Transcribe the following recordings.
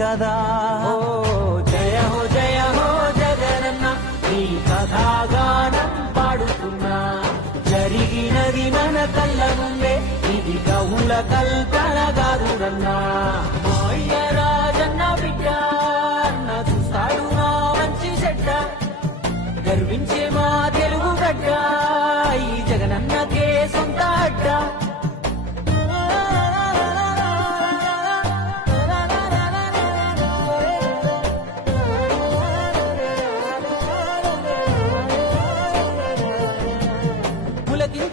కదా. జయ హో జయ హో జగనన్న నీ కథాగానం పాడుతున్నా. జరిగినది మన కళ్ళ ముందే ఇది కవుల కల్పన గారుడన్నా మాయ రాజన్న బిడ్డ అన్న చూస్తాడు మా మంచి చెడ్డ. గర్వించే మా తెలుగు గడ్డ.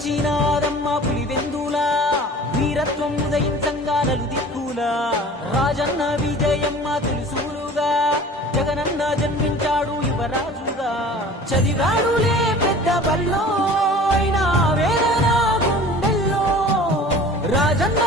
పులకించినాదమ్మ పులివెందులా వీరత్వం ఉదయించంగా నలు దిక్కులా రాజన్న విజయమ్మ తెలుసులుగా జగనన్న జన్మించాడు యువరాజుగా. చదివాడులే పెద్ద బల్లో అయినా వేదన గుండెల్లో. రాజన్న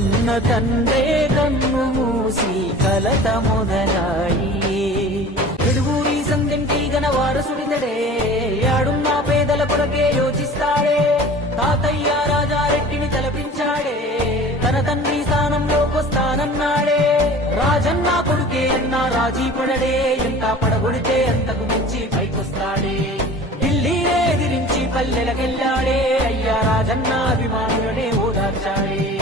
కన్న తండ్రే కన్ను మూసి కలత మొదలాయి ఎడుగురి సందెంటి గన వారసుడితడే ఆడున్న పేదల కొరకే యోచిస్తాడే. తాతయ్య రాజారెడ్డిని తలపించాడే తన తండ్రి స్థానంలోకొస్తానన్నాడే రాజన్న కొడుకే అన్న రాజీ పడడే ఎంత పడగొడితే అంతకు మించి పైకొస్తాడే. ఢిల్లీనే ఎదిరించి పల్లెలకెళ్ళాడే అయ్యా రాజన్న ఓదార్చాడే.